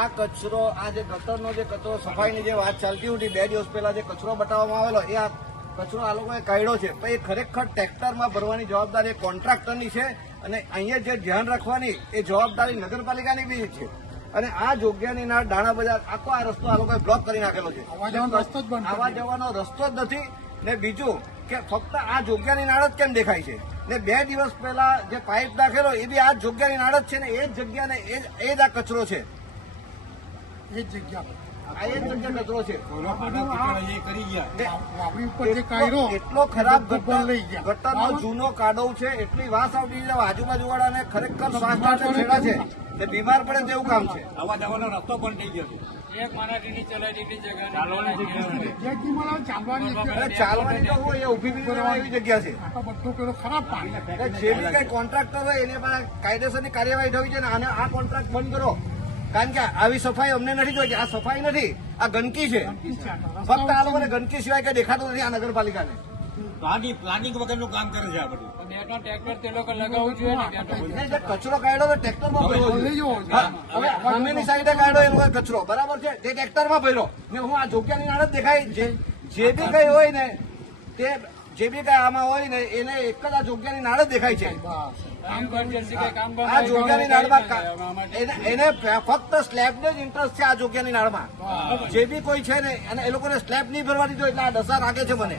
આ કચરો, આ જે ગટરનો જે કચરો, સફાઈની જે વાત ચાલતી હતી 2 દિવસ પહેલા જે કચરો બતાવવામાં આવેલો, એ આ કચરો આ લોકોએ કાઢ્યો છે. પણ એ ખરેખર ટ્રેક્ટરમાં ભરવાની જવાબદારી કોન્ટ્રાક્ટરની છે અને અહીંયા જે ધ્યાન રાખવાની એ જવાબદારી નગરપાલિકાની બી છે. અને આ જોગ્યાની નાળ દાણા બજાર આખો આ રસ્તો આ લોકોએ બ્લોક કરી નાખેલો છે. આવવા જવાનો રસ્તો જ નથી. ને બીજું કે ફક્ત આ જોગ્યાની નાળ જ કેમ દેખાય છે? ને 2 દિવસ પહેલા જે પાઇપ નાખેલો એ બી આ જોગ્યાની નાળ જ છે ને એ જ જગ્યાને એ જ આ કચરો છે. એ જ જગ્યા પર આ એ જ જગ્યા કચરો છે. કાઢ્યો એટલો ખરાબ ગટર લઈ ગયા. ગટરનો જૂનો કાદવ છે. એટલી વાસ આવતી છે આજુબાજુ વાળાને ખરેખર શ્વાસ માટે છેડા છે. તે બીમાર પડે તેવું કામ છે. આવવા જવાનો રસ્તો પણ થઈ ગયો છે. એક માણસની ચલાવી જગ્યા ચાલવાની અરે ચાલવાની તો હોય એ ઉભી બી રહેવા એવી જગ્યા છે. બધું પેલો ખરાબ પાણી એટલે જે બી કઈ કોન્ટ્રાક્ટર હોય એની પાસે કાયદેસરની કાર્યવાહી થવી છે ને આને આ કોન્ટ્રાક્ટ બંધ કરો. કારણ કે આવી સફાઈ અમને નથી જોઈતી. આ સફાઈ નથી, આ ગંદકી છે. ફક્ત આ લોકોને ગંદકી સિવાય કઈ દેખાતું નથી આ નગરપાલિકાને. પ્લાનિંગ વગરનું કામ કરે છે આ બધું. ટ્રેક્ટર તે લોકો લગાવવું જોઈએ ને જે કચરો કાઢ્યો તો ટ્રેક્ટરમાં ભર્યો છે. હા, હવે સામેની સાઈડે કાઢ્યો એ લોકો કચરો બરાબર છે તે ટ્રેક્ટરમાં ભર્યો ને હું આ જોગ્યાની નાળ જ દેખાય. જે બી કઈ હોય ને તે જે બી કઈ આમાં હોય ને એને એક જ આ જોગ્યાની નાળ જ દેખાય છે. આ જોગ્યાની નાળમાં એને ફક્ત સ્લેબને જ ઇન્ટરેસ્ટ છે. આ જોગ્યાની નાળમાં જે બી કોઈ છે ને અને એ લોકોને સ્લેબ નહીં ભરવા દીધો એટલે આ દશા રાખે છે મને.